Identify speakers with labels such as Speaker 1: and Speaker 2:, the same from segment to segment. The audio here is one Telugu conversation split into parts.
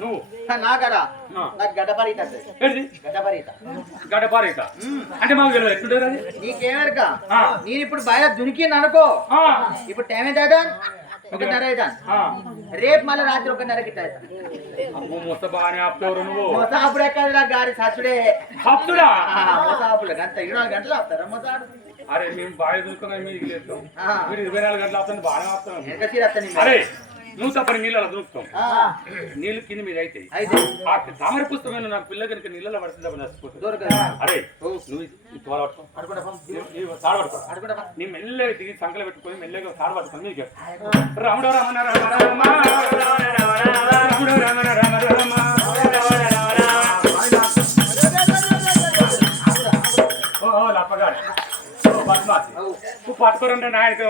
Speaker 1: నువ్వు.
Speaker 2: నాకరా
Speaker 1: ఆ.
Speaker 2: నాకు గడ్డపరీత
Speaker 1: ఏంటి
Speaker 2: గడ్డపరీత
Speaker 1: గడ్డపారేత అంటే మాకు తెలియదు ఎట్లుంటుంది అది?
Speaker 2: నీకేమెరక?
Speaker 1: ఆ.
Speaker 2: నేను ఇప్పుడు బయట దునికి అనుకో. ఇప్పుడు టైం అవుతుందా? ఒకన్నర అవుతా
Speaker 1: ఆ.
Speaker 2: రేపు మళ్ళీ రాత్రి
Speaker 1: నువ్వు.
Speaker 2: మొసాపుడు ఎక్కడ గారి సచ్చుడే
Speaker 1: ఆపుతుడా?
Speaker 2: మొసాపుడు. గంట ఇరవై గంటలు ఆపుతారా మొసాడు
Speaker 1: అరే మేము బాగా
Speaker 2: ఆ.
Speaker 1: మీరు ఇరవై నాలుగు గంటలు బాగా ఆపుతున్నాం
Speaker 2: వెనక చీరత్తని
Speaker 1: అరే నువ్వు తప్పని నీళ్ళు అలా దులుపుతాం
Speaker 2: ఆ,
Speaker 1: నీళ్ళు కింద మీద అయితే తామర పుస్తకమైన నా పిల్ల కనుక నీళ్ళలో పడుతుంది అరే నువ్వు. నీ మెల్లగా దిగి సంకలు పెట్టుకొని మెల్లగా తాడు పట్టుకొని మీకు రాముడు రమణ రామ రాముడు పట్టుకోరంటే నాయనకి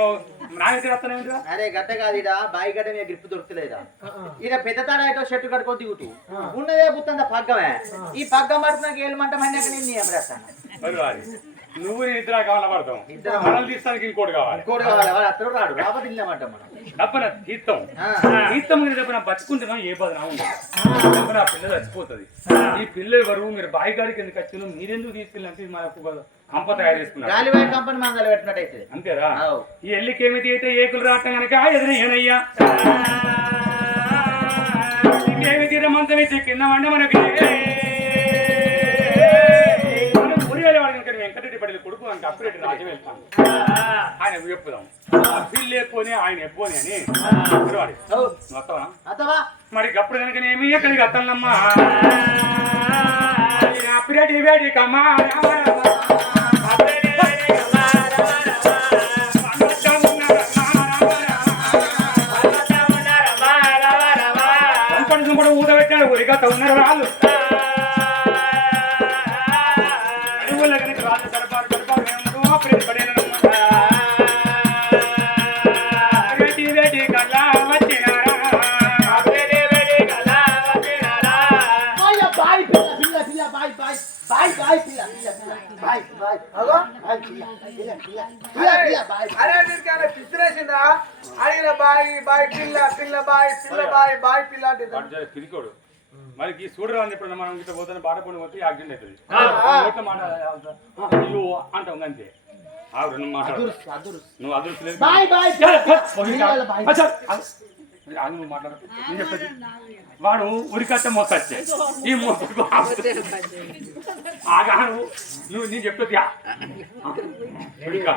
Speaker 2: అరే గడ్డ కాదు ఇడ బాయి గడ్డ మీద గ్రిప్ దొరుకుతలేదా? ఇడ పెద్ద తాడ అయితే షర్టు కట్టుకొని దిగుతూ ఉన్నదే పుత్తంద పగ్గమే. ఈ పగ్గం పడుతున్నాక ఏళ్ళమంట మన్నాక నేను ఏం రాస్తాను.
Speaker 1: మరి వారి. నువ్వు నీ ఇద్దరు కావాలని పడతాం
Speaker 2: ఇద్దరం.
Speaker 1: మనం తీస్తానికి ఇంకోటి కావాలి.
Speaker 2: ఇంకోటి కావాలి? వాడు అత్తడు రాడు. రాబోతే ఇల్లమంట మనం.
Speaker 1: డబ్బన తీర్థం.
Speaker 2: ఆ.
Speaker 1: తీర్థం మీద డబ్బన బతుకుంటున్నాం ఏ బాధ ఉంది డబ్బన ఆ పిల్ల చచ్చిపోతుంది. ఈ పిల్ల ఎవరు? మీరు బాయి గారికి ఎందుకు వచ్చిన మీరెందుకు తీసుకెళ్ళి మనకు కంప తయారు చేసుకున్నారు.
Speaker 2: గాలివాయ కంపెనీ మందలు పెట్టినట్టయితే.
Speaker 1: అంతేరా. ఈ ఎల్లికి ఏమిటి అయితే ఏకులు రావటం కనుక ఎదురయ్యనయ్యా. ఇంకేమిటి మంచం కింద వండ మనకి. మనం ఊరేళ్ళ వాడికి ఇక్కడ వెంకటరెడ్డి పల్లి కొడుకు మనకి అప్పుడెట్టి రాజు వెళ్తాను ఆయన చెప్పుదాం. ఆ పిల్లి ఎక్కువని ఆయన ఎక్కువని అని. వస్తావా? మరి అప్పుడు కనుకనేమి ఎక్కడికి వస్తానమ్మా. అప్పుడేటి వేడి ఊట పెట్టాడు ఊరిగా ఉన్నారు వాళ్ళు అడవుల కనుక రాజు దర్బారు దర్బారు ఏమన్నా అప్పుడే పడేనమ్మా వేటి వేటి కల్లా వచ్చినారా
Speaker 2: బాయ్ పిల్ల పిల్ల పిల్ల బాయ్ బాయ్ బాయ్ బాయ్ పిల్ల పిల్ల పిల్ల బాయ్ బాయ్ అగో బాయ్ పిల్ల పిల్ల పిల్ల పిల్ల పిల్ల బాయ్
Speaker 3: అరే వీడికి పిచ్చిరేసిందా అడిగిన బాయ్ బాయ్ పిల్ల పిల్ల బాయ్ పిల్ల బాయ్ బాయ్ పిల్ల అంటే
Speaker 1: ఈ చూడరా అని ఇప్పుడు మనం ఇట్లా పోతే బాట పోని పోతే యాక్సిడెంట్ అవుతుంది నోట్ల మాట అయ్యో అంటాం అంతే ఆ రెండు మాట నువ్వు అదృష్టలేదు
Speaker 2: బాయ్
Speaker 1: వాడు ఉరికట్ట మోసచ్చే. ఈ మోసకు ఆగా నువ్వు నేను చెప్పేది ఆ. ఉరిక.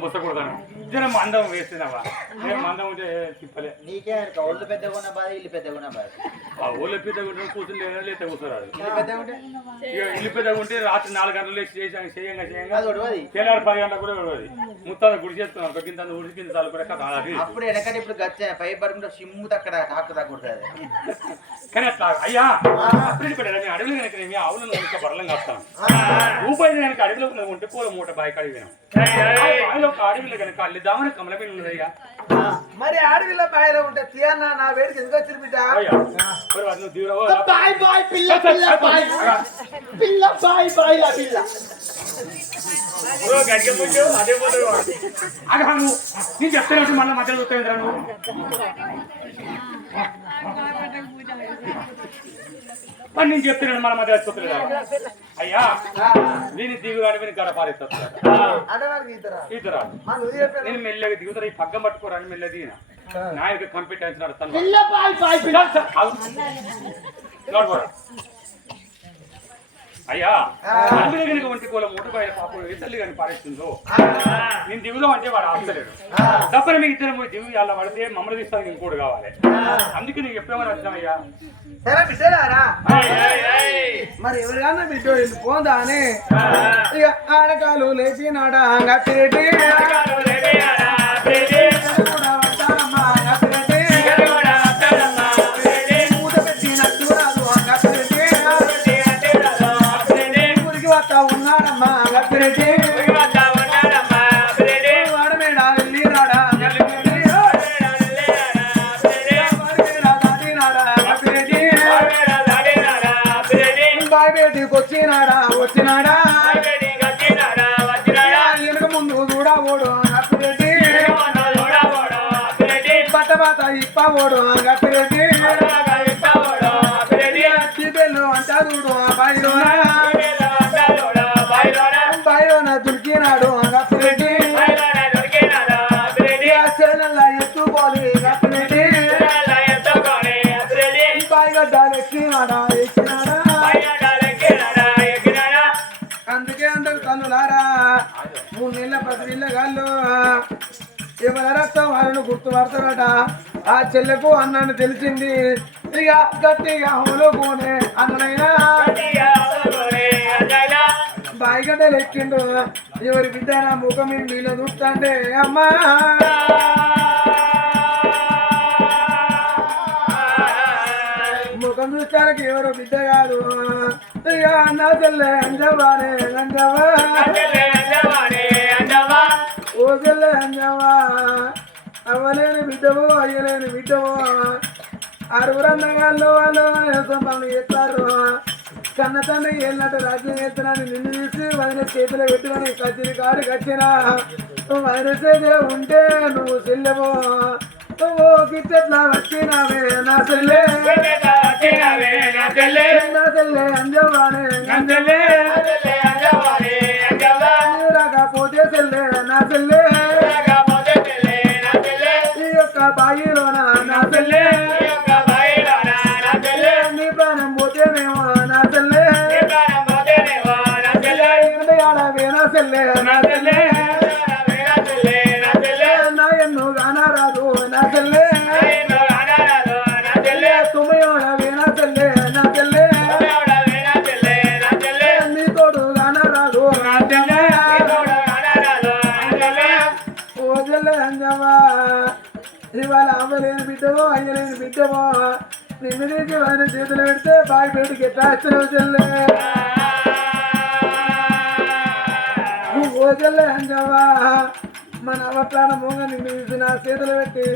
Speaker 1: మోసకూడదాను. జర మందం వేస్తున్నావా నేను మందం ఉంటే తిప్పలే.
Speaker 2: నీకే ఒళ్ళు పెద్దగా ఉన్న బాధ ఇల్లు పెద్దగా ఉన్న బాధ.
Speaker 1: ఆ ఊళ్ళో పెద్దగా ఉంటే కూర్చుని లేదా లేతే కూర్చోరాదు
Speaker 2: ఇల్లు పెద్దగా ఉంటే?
Speaker 1: రాత్రి నాలుగు గంటలు లేచి చేయంగా చేయంగా. తెల్లారి పది గంటలకు కూడా వెళ్ళదు ముత్తాన్ని గుడి చేస్తున్నాం ఒక కింద ఉడికి కింద చాలు కూడా కథ అది
Speaker 2: అప్పుడు వెనకటి ఇప్పుడు గచ్చ పై పడుకుంటే సిమ్ము అక్కడ తాకు తాకుంటుంది
Speaker 1: కానీ అట్లా అయ్యా అప్పుడు పెట్టారు నేను అడవిలో కనుక నేను ఆవులను కనుక బరలం కాస్తాను. రూపాయి కనుక అడవిలో కనుక ఉంటే పూల మూట బాయి కడిగి వినాం బావిలో ఒక అడవిలో కనుక అల్లిద్దామని కమలపైన ఉన్నదయ్యా
Speaker 3: మరి ఆడవిల్ల బాయిలో ఉంటే తీయన్నా నా వేడికి ఎందుకు వచ్చిన బిడ్డ?
Speaker 1: అయ్యా. మరి వాటిని దీవులో
Speaker 2: బాయ్ బాయ్ పిల్ల పిల్ల బాయ్. పిల్ల బాయ్ బాయ్ లా పిల్ల.
Speaker 1: అదే పోతాడు వాడు. ఆగా నువ్వు. నేను చెప్తాను మళ్ళీ మధ్యలో చూస్తాను నువ్వు? మరి నేను చెప్తున్నాను మన మధ్య వచ్చి అయ్యా నేను దిగు అడవిని గడపారేస్తా
Speaker 3: అంటే వాడికి ఇద్దరా?
Speaker 1: ఈతరా
Speaker 3: మా నువ్వు చెప్పాను
Speaker 1: నేను మెల్లగా దిగుతారా? ఈ పగ్గం పట్టుకోరాని మెల్ల
Speaker 2: పిల్ల బాయ్ బాయ్ పిల్ల.
Speaker 1: అయ్యా అడవిలో కనుక ఒంటి కోల బయట పాపం ఏ తల్లి కానీ పారేస్తుందో? నేను దిగులో అంటే వాడు ఆపుతలేడు తప్పని మీకు ఇద్దరు పోయి దిగు అలా పడితే మమ్మల్ని తీస్తానికి ఇంకోటి కావాలి. అందుకే నీకు చెప్పేమని అర్థమయ్యా
Speaker 3: మరి ఎవరికన్నా బిడ్డ పోదా అని ఇక ఆడకాలు లేచినాడా? బట్ట బాత ఇప్ప ఓడు గప్పిరెడ్డి చూడు బాయిలోన బాయిలోన దుర్కినాడు గప్పిరెడ్డి ఎత్తుకోలి గప్పిరెడ్డి బాయిగడ్డాలు ఎక్కినాడా ఎక్కినాడా. అందుకే అందరు తల్లులారా మూడు నెలల పది నెలల గాళ్ళు ఎవరి రక్తం వాళ్ళను గుర్తుపడతారట? ఆ చెల్లెకు అన్నని తెలిసింది. ఇక గట్టిగా అమలుకోనే అన్ననైనా. బాయిగడ్డలు ఎక్కిండు ఎవరి బిడ్డ నా ముఖం నీళ్ళు చూస్తాంటే అమ్మా! ముఖం చూస్తానికి ఎవరు బిడ్డ కాదు. ఇక నా చెల్లె అంజవానే అంజవా. అంజవా అవ్వలేని బిడ్డవో అయ్యలేని బిడ్డవో. ఆరుగురు అన్నగాళ్ళు వాళ్ళు పనులు చేస్తారు. కన్న తండ్రి ఏళ్ళంటే రాజ్యం చేస్తున్నాను నిన్ను చూసి వదిన చేతిలో పెట్టిన కచ్చిరి కాడు కచ్చినా వదిన చేతిలో ఉంటే నువ్వు చెల్లెవో. నువ్వు వచ్చినావే నా చెల్లె. నా చెల్లె. అంజవానే నీవు ఇవాళ అవ్వలేని బిడ్డవో అయ్యలేని బిడ్డవో నిన్ను తీసి వారి చేతులు పెడితే బావి బయటికి ఎట్లా చెల్లె? నువ్వు చెల్లె మన అవట్లాన మూగ నిన్ను తీసి నా చేతులు పెట్టి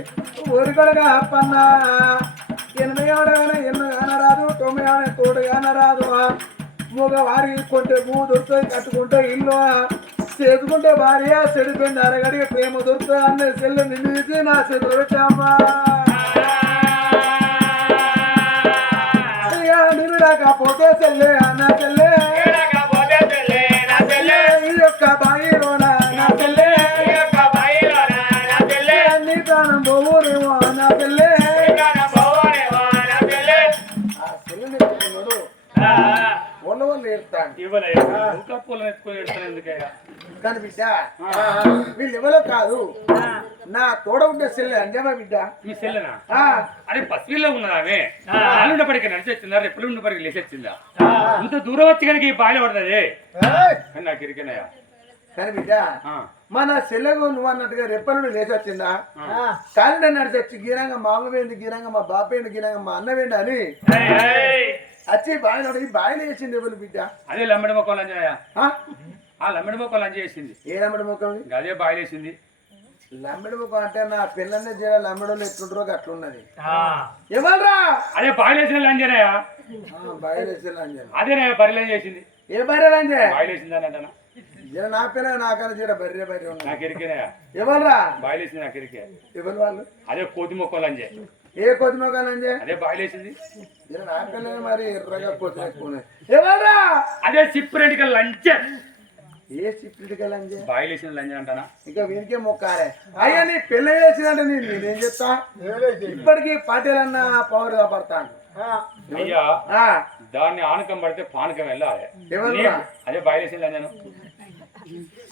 Speaker 3: ఊరికొడగా అప్పన్నా. ఎనభై ఆడగానే ఎన్నో కానరాదు తొమ్మిది ఆడ తోడు కానరాదు మూగ వారి కొంటే భూ దొరుకుతుంది కట్టుకుంటే ఇల్లు. చేసుకుంటే భార్య చెడిపోయింది అరగడికి ప్రేమ దొరుకుతుంది అన్న చెల్లె నిన్ను తీసి నా చేతులు పెట్టామా నిన్ను రాకపోతే చెల్లె అన్న చెల్లె. ఈ యొక్క బాయిలోన నా చెల్లె. నీ ప్రాణం పోవునేమో నా చెల్లె. ఆ.
Speaker 1: ఇంకా ఎత్తుకొని ఎందుకయ్యా
Speaker 3: కానీ బిడ్డ వీళ్ళు ఎవరో కాదు. నా తోడ ఉండే చెల్లె అంజమ్మ బిడ్డ.
Speaker 1: మీ సెల్లెనా?
Speaker 3: ఆ,
Speaker 1: అరే పసిపిల్లో ఉన్నదామే ఆలుండపడికి నడిచి వచ్చిందా? రెప్పులు ఉండపడికి లేచి వచ్చిందా? ఇంత దూరం వచ్చి కనుక ఈ బాయిల పడుతుంది. నాకు ఇరికినాయా?
Speaker 3: కానీ బిడ్డ మన చెల్లెకు నువ్వు అన్నట్టుగా రెప్పనుడు లేచి వచ్చిందా? కాలిండ నడిచి వచ్చి గీరంగా మా అమ్మ వేంది గీరంగా మా బాపేంది గీరంగా మా అన్న అని
Speaker 1: ఏయ్, ఏయ్.
Speaker 3: వచ్చి బాయిన ఈ బాయిన వేసింది ఎవరు బిడ్డ?
Speaker 1: అదే లమ్మడి మొక్కలు లంజాయా
Speaker 3: ఆ?
Speaker 1: ఆ లమ్మడి మొక్కలు లంజ చేసింది.
Speaker 3: ఏ లమ్మడి ముఖం
Speaker 1: ఇంకా అదే బాయిలేసింది
Speaker 3: లమ్మడి ముఖం అంటే నా పిల్లల్ని చేయాలి లమ్మడోళ్ళు ఎట్లుంటారో అట్లున్నది ఎవరురా?
Speaker 1: అదే బాయిలేసిన లంజనాయా
Speaker 3: బాయిలేసి లంజన్
Speaker 1: అదే బరిలం చేసింది.
Speaker 3: ఏ బర్రె లంజే?
Speaker 1: బాయిలేసింది అని అంటానా?
Speaker 3: జర నా పిల్ల నాకన్నా జర బర్రె బర్రె ఉన్నది.
Speaker 1: నాకు ఇరికినాయా
Speaker 3: ఎవరురా
Speaker 1: బాయిలేసింది నాకు ఇరికే
Speaker 3: ఎవరు వాళ్ళు?
Speaker 1: అదే కోతి మొక్కలు లంజే.
Speaker 3: ఏ కొద్ది ముఖం లంజే
Speaker 1: అదే బాయిలేసింది
Speaker 3: పిల్లలు మరి ఎర్రగా కొట్టుకున్నాయి ఎవరురా
Speaker 1: అదే చిప్పు లంచే
Speaker 3: ఏ సిప్పిటిగా లంజే
Speaker 1: బాయిలేసిన లంజ అంటానా?
Speaker 3: ఇక వీరికే మొక్కారే. అయ్యా నీ పెళ్ళి చేసినట్టు నేను నేనేం చెప్తా? ఇప్పటికీ పార్టీలు అన్న పవర్ కాపాడతాను
Speaker 1: అయ్యా
Speaker 3: ఆ,
Speaker 1: దాన్ని ఆనకం పడితే పానకం వెళ్ళాలి. అదే బాయిలేసిన లంజను.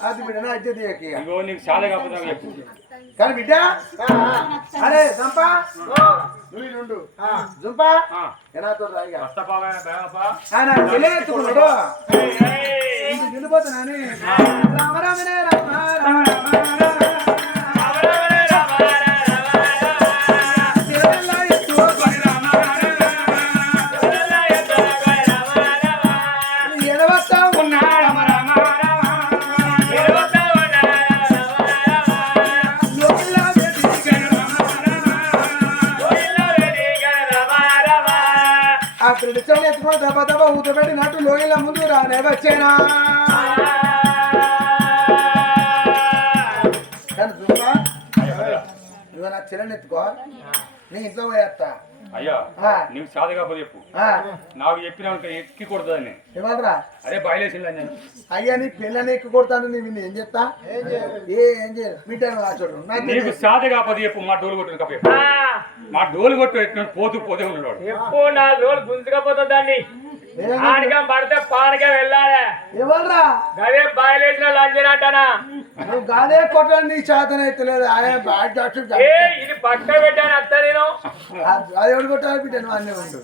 Speaker 3: అది బిడ్డ ఇక.
Speaker 1: ఇగో నీకు చాలా కాకపోతే
Speaker 3: కానీ బిడ్డ అరే జంపా. నువ్వు ఉండు. జంపా. ఎనాతో రాయిగా
Speaker 1: వస్తా. బాగా బాగా
Speaker 3: ఆయన ఇంటికి వెళ్ళిపోతున్నాని రామ రామనే రామ రామ రామ. ఆ పిలిచని ఎత్తుకొని దెబ్బ దెబ్బ ఊతబెట్టినట్టు లోయల ముందు రానే వచ్చేనా? కానీ చూడరా ఇదిగో నా చెల్లెని ఎత్తుకో. నీ ఇంట్లో పోయేస్తా
Speaker 1: అయ్యా. నీకు సాధ కాకపోతే చెప్పు. నాకు చెప్పిన ఎక్కి కొడుతుందని.
Speaker 3: ఇవ్వాలరా
Speaker 1: అదే బయలేసింది నేను.
Speaker 3: అయ్యా నీ పిల్లని ఎక్కువ కొడతాను నీ విని ఏం చెప్తా? ఏ ఏం చేయరు నాకు
Speaker 1: సాధ కాకపోతే చెప్పు మా డోలు కొట్టిన కప్ప. మా డోలు కొట్టు పోతూ పోతే ఉన్నాడు
Speaker 4: ఎప్పుడు నాలుగు రోజులు గుంజుకపోతుంది దాన్ని? ఆనకం పడితే పానకం వెళ్ళాలి.
Speaker 3: ఇవ్వాలరా
Speaker 4: గదే బాయలేసిన లంజనంటానా
Speaker 3: నువ్వు గాదే కొట్టని నీ చేతన ఎత్తలేదు. ఆయన బాగా డాక్టర్
Speaker 4: ఏ ఇది పక్క పెట్టాను అత్త నేను.
Speaker 3: అది ఎవడు కొట్టాలి? నువ్వు అన్నీ ఉండు.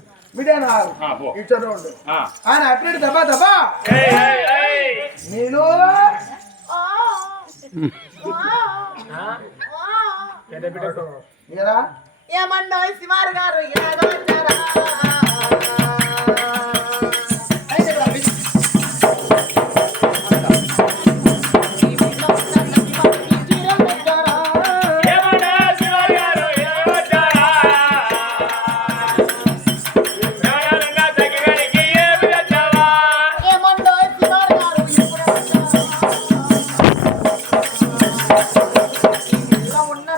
Speaker 3: ఇచ్చోడు ఆయన అప్పుడు దబా దబా
Speaker 4: ఏయ్, ఏయ్, ఏయ్.
Speaker 3: నేను?
Speaker 2: ఏమన్నా శివారు గారు ఇలాగ వచ్చారా?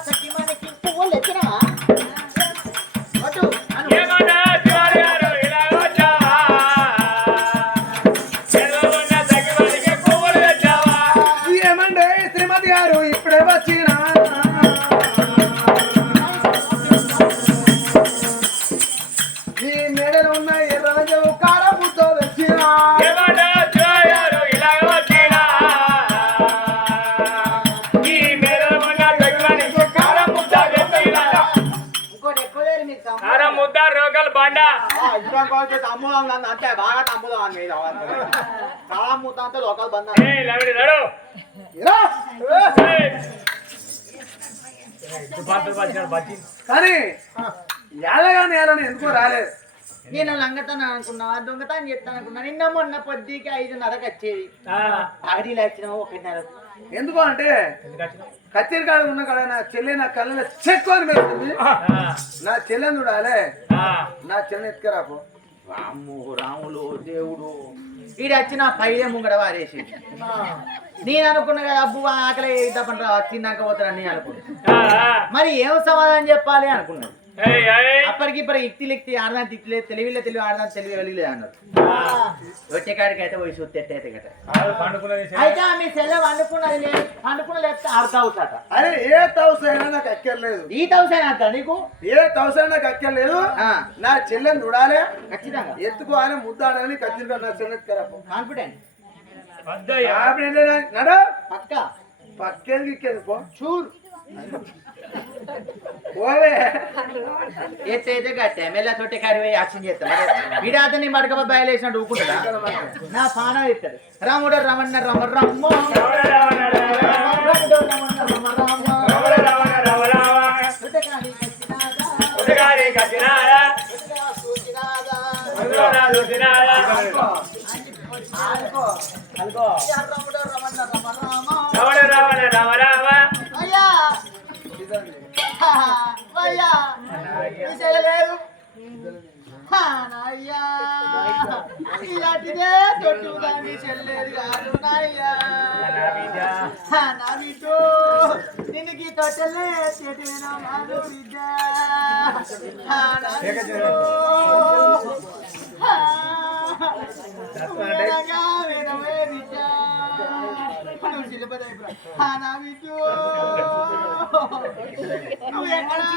Speaker 4: sakit
Speaker 2: ఆ, తమ్ముడు నన్ను అంటే బాగా తమ్ముడు అని మీద చాలా ముద్ద అంటే లోకల్ బంధం
Speaker 3: కానీ ఎలాగా నేలని ఎందుకో రాలేదు
Speaker 2: నేను లంగతాను అనుకున్నా దొంగతనం చెప్తాను అనుకున్నా నిన్న మొన్న పొద్దుకి ఐదున్నరకు వచ్చేది
Speaker 4: ఆ,
Speaker 2: పగడీలు వచ్చిన ఒకటిన్నర
Speaker 3: ఎందుకు అంటే
Speaker 4: ఎందుకు వచ్చినావు?
Speaker 3: కాడ ఉన్న కాడ నా చెల్లి నా కళ్ళలో చెక్కొని పెడుతుంది నా చెల్లెని చూడాలి నా చెల్లెని ఎత్తుకరాపో
Speaker 2: రాము రాములు దేవుడు ఈడ వచ్చిన పైలే ముంగడ వారేసి నేను అనుకున్నా కదా అబ్బు ఆకలి తప్పని తిన్నాక పోతాను నేను అనుకున్నా
Speaker 4: ఆ, ఆ.
Speaker 2: మరి ఏం సమాధానం చెప్పాలి అనుకున్నాను. అప్పటికి ఇప్పుడు ఇక్తి లిక్తి ఆడదాని తిట్టలేదు తెలివిలో తెలివి ఆడదాని తెలివి వెలిగలేదు అన్నారు
Speaker 4: ఆ.
Speaker 2: వచ్చేకాడికి అయితే పోయి చూస్తే అయితే గట. అయితే మీ చెల్లె వండుకున్నది లేదు వండుకున్న లేకపోతే అర్ధ అవుతాట
Speaker 3: అరే ఏ తౌసైనా నాకు అక్కర్లేదు.
Speaker 2: ఈ తౌసండ్ అంత నీకు?
Speaker 3: ఏ తౌసైనా నాకు అక్కర్లేదు. నా చెల్లెని చూడాలి.
Speaker 2: ఖచ్చితంగా.
Speaker 3: ఎత్తుకో అని ముద్దాడని కాడ నా ఎత్తుకరాపో.
Speaker 2: కాన్ఫిడెంట్.
Speaker 3: నడు.
Speaker 2: పక్క?
Speaker 3: పక్కేది ఇక్కేది పో.
Speaker 2: చూర్
Speaker 3: పోవే
Speaker 2: ఎత్తే అయితే గట్టే. తోటి కారి పోయి యాక్షన్ చేస్తాను విడాతని బయలు వేసినట్టు ఊకుంటుందా? నా పానం ఇస్తాడు రాముడు రమణ రమ రమ్మ ఇలాంటిదే తొట్టు దాన్ని చెల్లేది కాదు నాయ్యా
Speaker 4: నా బిడ్డు
Speaker 2: నిన్ను గీ మాను బిడ్డ. వినవే బిడ్డ. నువ్వు చిన్నపిల్ల నా బిడ్డు. నువ్వు ఎక్కడా?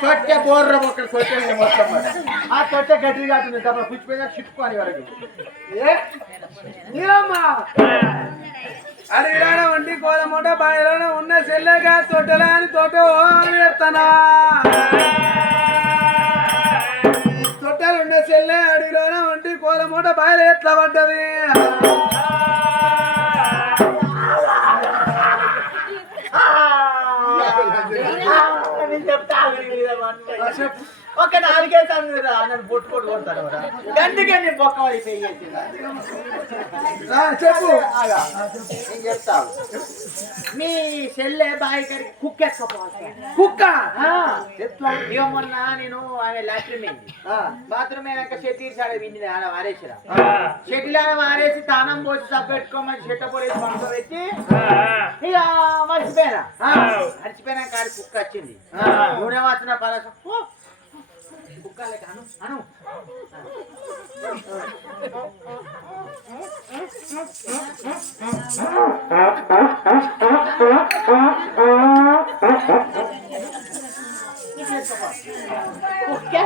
Speaker 2: తొట్టె బోర్ర ఒకటి తొట్టె మొత్తం ఆ తొట్టె గట్టి కాదు తప్ప కూర్చిపోయినా చిట్టుకోని వరకు
Speaker 3: ఏ నీరమ్మా అరే వండి కోలమూట బాయిలోనే ఉన్న చెల్లెగా తొట్టెలా అని తోట పెడతానా తొట్టెలు ఉండే చెల్లె అడిగిలోనే ఉండి కోలమూట బయలు ఎట్లా పడ్డది?
Speaker 2: ఒక నాలుగేసాను నన్ను పొట్టు పొట్టు కొడతాడు. అందుకే నేను బొక్క
Speaker 3: చెప్పు.
Speaker 2: నేను చెప్తాను మీ చెల్లె బాయ్ కడికి కుక్క ఎక్కపోవాలి
Speaker 3: కుక్క?
Speaker 2: చెప్తా. ఇక మొన్న నేను ఆమె లాట్రిన్ అయింది బాత్రూమ్ అయినాక షెట్టి సాడే విండి ఆడ వారేసిరా. షెటిల్ ఆడ వారేసి తానం పోసి సబ్బు పెట్టుకోమని చెట్ట పోలేసి పంప పెట్టి ఇక మర్చిపోయినా. మర్చిపోయినా కాడి కుక్క వచ్చింది. నూనె వాసన పలస. ముక్కాలే కాను. అను. ¿Qué